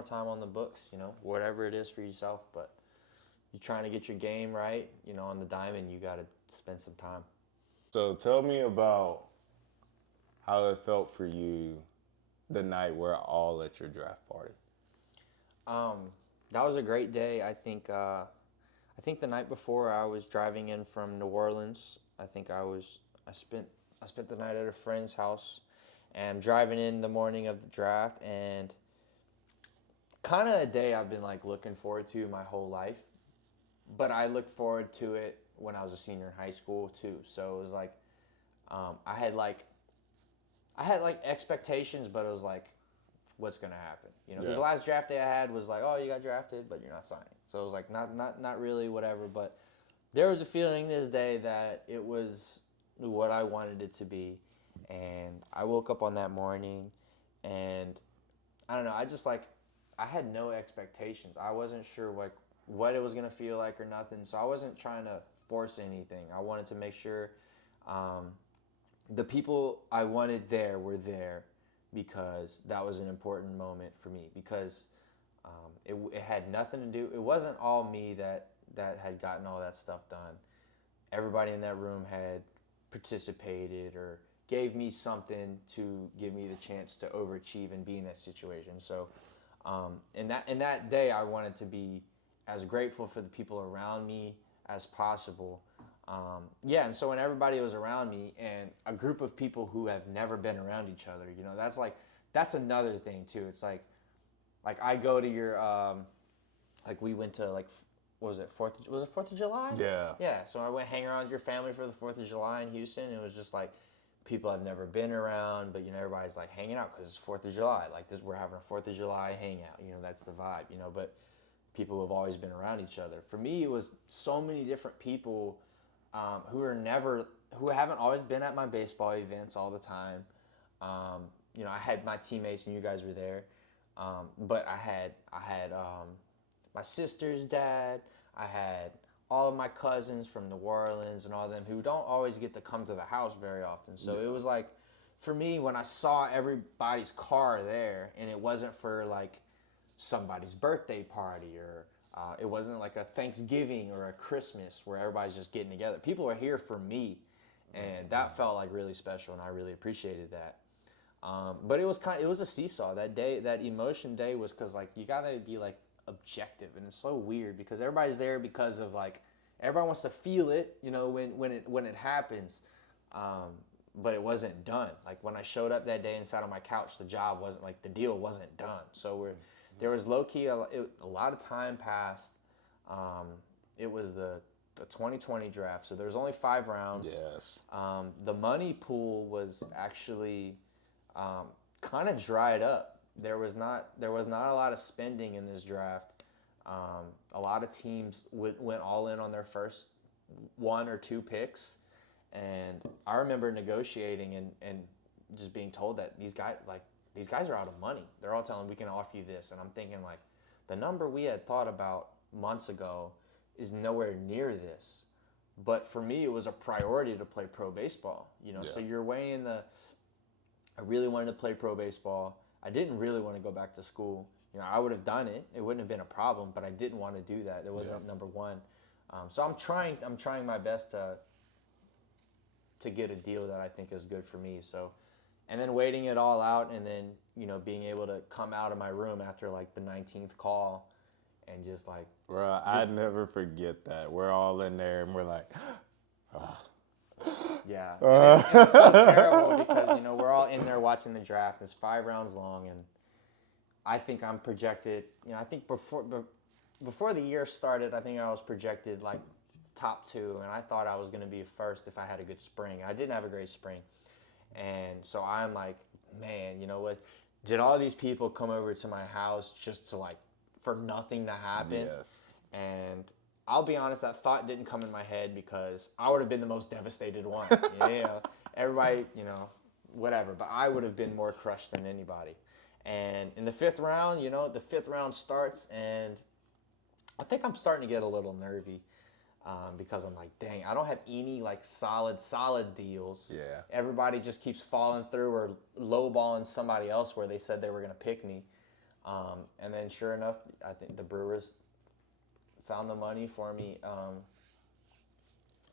more time on the books, whatever it is for yourself. But you're trying to get your game right, on the diamond, you got to spend some time. So tell me about how it felt for you the night we're all at your draft party. That was a great day. I think the night before I was driving in from New Orleans. I spent the night at a friend's house, and I'm driving in the morning of the draft, and kind of a day I've been like looking forward to my whole life. But I looked forward to it when I was a senior in high school too. So it was like I had like expectations, but it was like, what's gonna happen? Because the last draft day I had was like, oh, you got drafted, but you're not signing. So it was like not really whatever. But there was a feeling this day that it was what I wanted it to be, and I woke up on that morning, and I don't know. I had no expectations. I wasn't sure what it was gonna feel like or nothing. So I wasn't trying to force anything. I wanted to make sure the people I wanted there were there, because that was an important moment for me, because it had nothing to do. It wasn't all me that had gotten all that stuff done. Everybody in that room had participated or gave me something to give me the chance to overachieve and be in that situation. So in that day, I wanted to be as grateful for the people around me as possible. And so when everybody was around me and a group of people who have never been around each other, that's another thing too. It's like I go to your, we went to what was it, 4th of July? Yeah. Yeah, so I went hang around with your family for the 4th of July in Houston. And it was just like people I've never been around, but everybody's like hanging out because it's 4th of July. Like this, we're having a 4th of July hangout. That's the vibe. But people who have always been around each other. For me, it was so many different people who haven't always been at my baseball events all the time. I had my teammates and you guys were there, but I had my sister's dad. I had all of my cousins from New Orleans and all of them who don't always get to come to the house very often. So it was like, for me, when I saw everybody's car there, and it wasn't for like somebody's birthday party, or it wasn't like a Thanksgiving or a Christmas where everybody's just getting together. People are here for me, and that felt like really special, and I really appreciated that. But it was a seesaw that day. That emotion day was because like you gotta be like objective, and it's so weird because everybody's there because of like everybody wants to feel it, when it happens. But it wasn't done. Like when I showed up that day and sat on my couch, the deal wasn't done. So there was low key a lot of time passed. It was the 2020 draft, so there was only 5 rounds. Yes. The money pool was actually kind of dried up. There was not a lot of spending in this draft. A lot of teams went all in on their first 1 or 2 picks, and I remember negotiating and just being told that these guys are out of money. They're all telling, we can offer you this, and I'm thinking like, the number we had thought about months ago is nowhere near this. But for me, it was a priority to play pro baseball. So you're weighing I really wanted to play pro baseball. I didn't really want to go back to school. I would have done it. It wouldn't have been a problem, but I didn't want to do that. It wasn't number one. So I'm trying my best to get a deal that I think is good for me. So, and then waiting it all out, and then being able to come out of my room after like the 19th call, and just like, bro, I'd never forget that. We're all in there, and we're like, yeah. And it's so terrible because, we're all in there watching the draft. It's 5 rounds long, and I think I'm projected, I think before the year started, I think I was projected like top 2, and I thought I was going to be first if I had a good spring. I didn't have a great spring. And so I'm like, man, what? Did all these people come over to my house just to like, for nothing to happen? Yes. And I'll be honest, that thought didn't come in my head because I would have been the most devastated one. Everybody, whatever. But I would have been more crushed than anybody. And in the 5th round, the 5th round starts, and I think I'm starting to get a little nervy because I'm like, dang, I don't have any like solid deals. Yeah. Everybody just keeps falling through or lowballing somebody else where they said they were going to pick me. And then sure enough, I think the Brewers found the money for me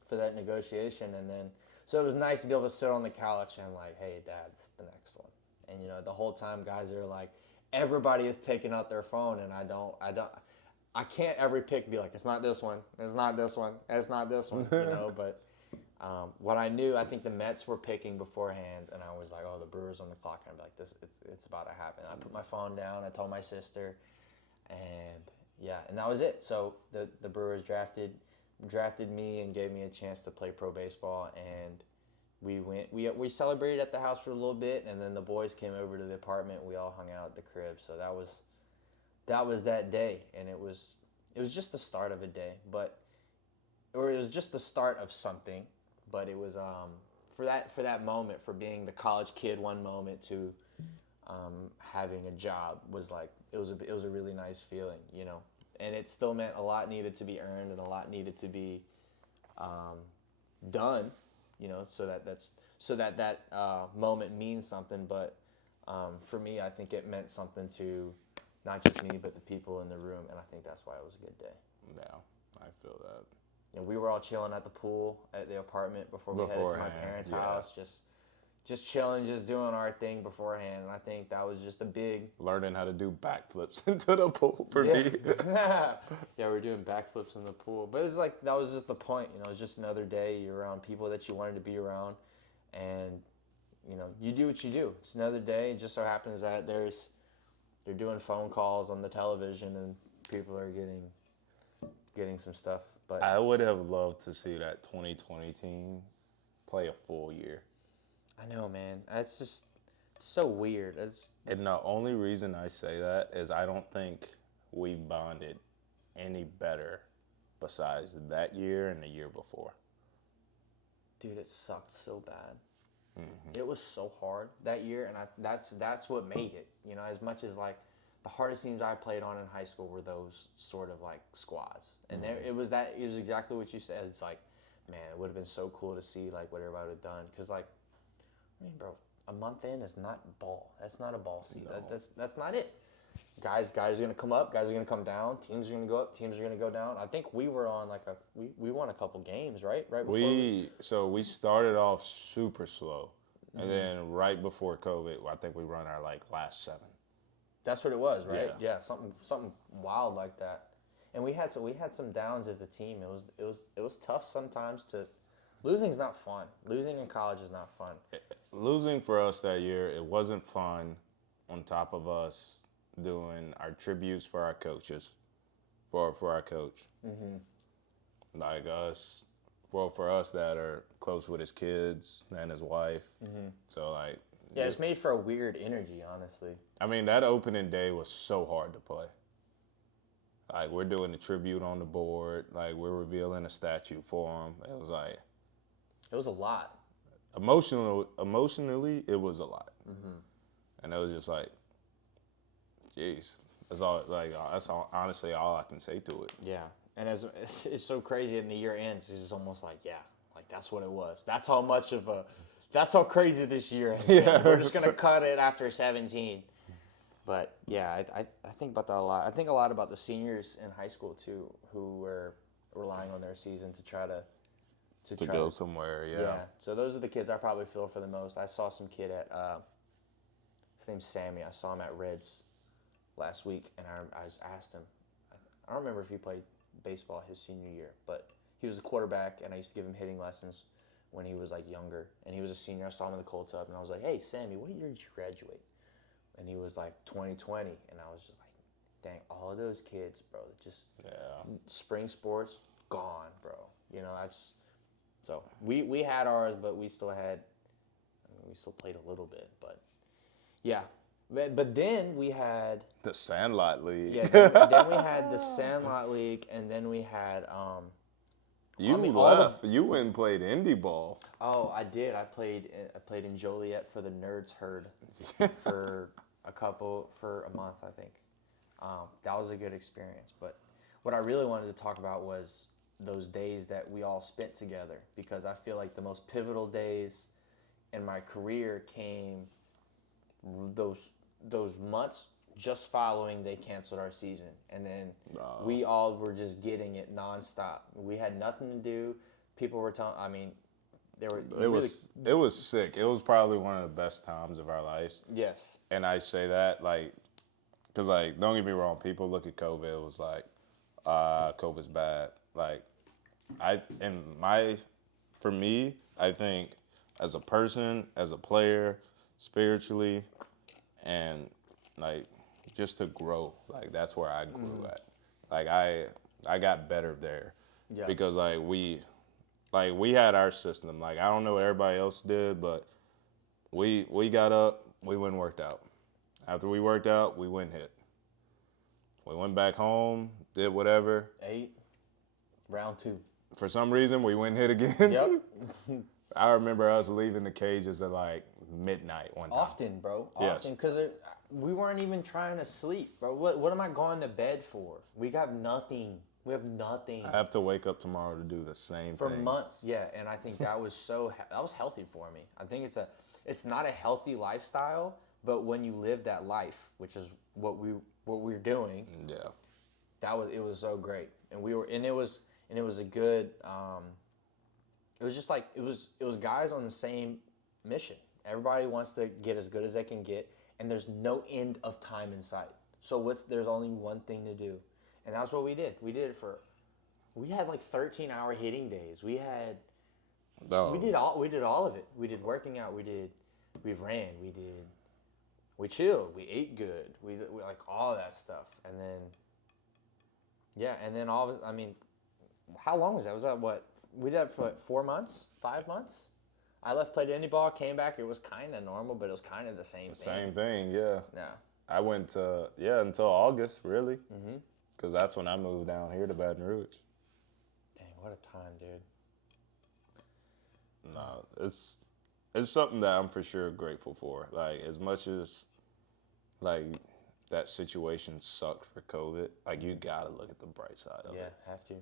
for that negotiation. And then, so it was nice to be able to sit on the couch and like, hey, Dad's the next one. And, you know, the whole time guys are like, everybody is taking out their phone, and I can't every pick be like, it's not this one, it's not this one, it's not this one, you know, but what I knew, I think the Mets were picking beforehand, and I was like, oh, the Brewers on the clock, and I'm like, it's about to happen. I put my phone down, I told my sister, and yeah, and that was it. So the Brewers drafted me and gave me a chance to play pro baseball, and we celebrated at the house for a little bit, and then the boys came over to the apartment. We all hung out at the crib. So that was that day, and it was just the start of a day, or it was just the start of something. But it was for that moment, for being the college kid one moment to having a job, was like it was a really nice feeling, you know. And it still meant a lot needed to be earned and a lot needed to be done, you know, so that moment means something. But for me, I think it meant something to not just me, but the people in the room, and I think that's why it was a good day. Yeah, I feel that. You know, we were all chilling at the pool at the apartment before we headed to my parents' house, just chilling, just doing our thing beforehand, and I think that was just a big... Learning how to do backflips into the pool for me. Yeah, we're doing backflips in the pool, but it's like, that was just the point, you know, it's just another day, you're around people that you wanted to be around, and, you know, you do what you do. It's another day, it just so happens that they're doing phone calls on the television, and people are getting some stuff, but... I would have loved to see that 2020 team play a full year. I know, man. That's just so weird. And the only reason I say that is I don't think we bonded any better besides that year and the year before. Dude, it sucked so bad. Mm-hmm. It was so hard that year, and that's what made it. You know, as much as like the hardest teams I played on in high school were those sort of like squads, and it was exactly what you said. It's like, man, it would have been so cool to see like what everybody would have done, because like, I mean, bro, a month in is not ball. That's not a ball season. No. That's not it. Guys are gonna come up. Guys are gonna come down. Teams are gonna go up. Teams are gonna go down. I think we were on like we won a couple games, right? Right before so we started off super slow, and then right before COVID, I think we run our like last 7. That's what it was, right? Yeah, something wild like that. And we had some downs as a team. It was tough sometimes to. Losing's not fun. Losing in college is not fun. Losing for us that year, it wasn't fun. On top of us doing our tributes for our coaches, for our coach, like us, well, for us that are close with his kids and his wife. So like, yeah, it's made for a weird energy, honestly. I mean, that opening day was so hard to play. Like, we're doing the tribute on the board. Like, we're revealing a statue for him. It was like. It was a lot. Emotionally, it was a lot. And it was just like, jeez. That's all. Like, that's honestly all I can say to it. Yeah. And it's so crazy, and the year ends, it's just almost like, yeah, like that's what it was. That's how crazy this year has been. We're just going to cut it after 17. But yeah, I think about that a lot. I think a lot about the seniors in high school too, who were relying on their season to try to go somewhere. Yeah. So those are the kids I probably feel for the most. I saw some kid at his name's Sammy. I saw him at Reds last week, and I asked him. I don't remember if he played baseball his senior year, but he was a quarterback, and I used to give him hitting lessons when he was like younger, and he was a senior. I saw him in the cold tub, and I was like, "Hey, Sammy, what year did you graduate?" And he was like 2020, and I was just like, "Dang, all of those kids, bro, just spring sports gone, bro." You know, that's. So we had ours, but we still played a little bit, but yeah. But then we had the Sandlot League. Yeah, then we had the Sandlot League, and then we had You left. You went and played indie ball. Oh, I did. I played in Joliet for the Nerds Herd for a month, I think. That was a good experience. But what I really wanted to talk about was those days that we all spent together, because I feel like the most pivotal days in my career came those months just following, they canceled our season. And then we all were just getting it nonstop. We had nothing to do. People were telling, I mean, they were. It was sick. It was probably one of the best times of our lives. Yes. And I say that, like, because, like, don't get me wrong, people look at COVID, it was like, COVID's bad. Like, for me, I think as a person, as a player, spiritually, and, like, just to grow, like, that's where I grew at. Like, I got better there. Yeah. Because, like, we had our system. Like, I don't know what everybody else did, but we got up, we went and worked out. After we worked out, we went and hit. We went back home, did whatever. Ate. Round 2. For some reason, we went and hit again. Yep. I remember us leaving the cages at like midnight one time. Often, bro. Often. Because we weren't even trying to sleep, bro. What am I going to bed for? We got nothing. We have nothing. I have to wake up tomorrow to do the same thing. For months, yeah. And I think that was that was healthy for me. I think it's not a healthy lifestyle, but when you live that life, which is what we're doing. Yeah. It was so great. And it was a good it was just like it was guys on the same mission. Everybody wants to get as good as they can get, and there's no end of time in sight. So there's only one thing to do. And that's what we did. We had like 13-hour hitting days. We did all of it. We did working out, we ran, we chilled, we ate good. We like all of that stuff. And then all of it, I mean, how long was that? Was that what? We did that for 4 months? 5 months? I left, played any ball, came back. It was kind of normal, but it was kind of the same thing. Same thing, yeah. Yeah. I went to, until August, really. Mm-hmm. Because that's when I moved down here to Baton Rouge. Dang, what a time, dude. No, it's something that I'm for sure grateful for. Like, as much as, like, that situation sucked for COVID, like, you gotta look at the bright side of it. Yeah, have to.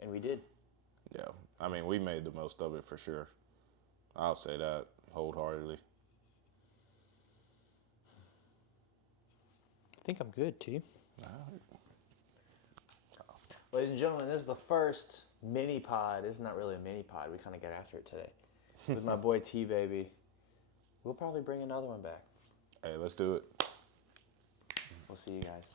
And we did. Yeah. I mean, we made the most of it for sure. I'll say that wholeheartedly. I think I'm good, T. All right. Ladies and gentlemen, this is the first Minipod. It's not really a Minipod. We kind of got after it today. With my boy T, baby. We'll probably bring another one back. Hey, let's do it. We'll see you guys.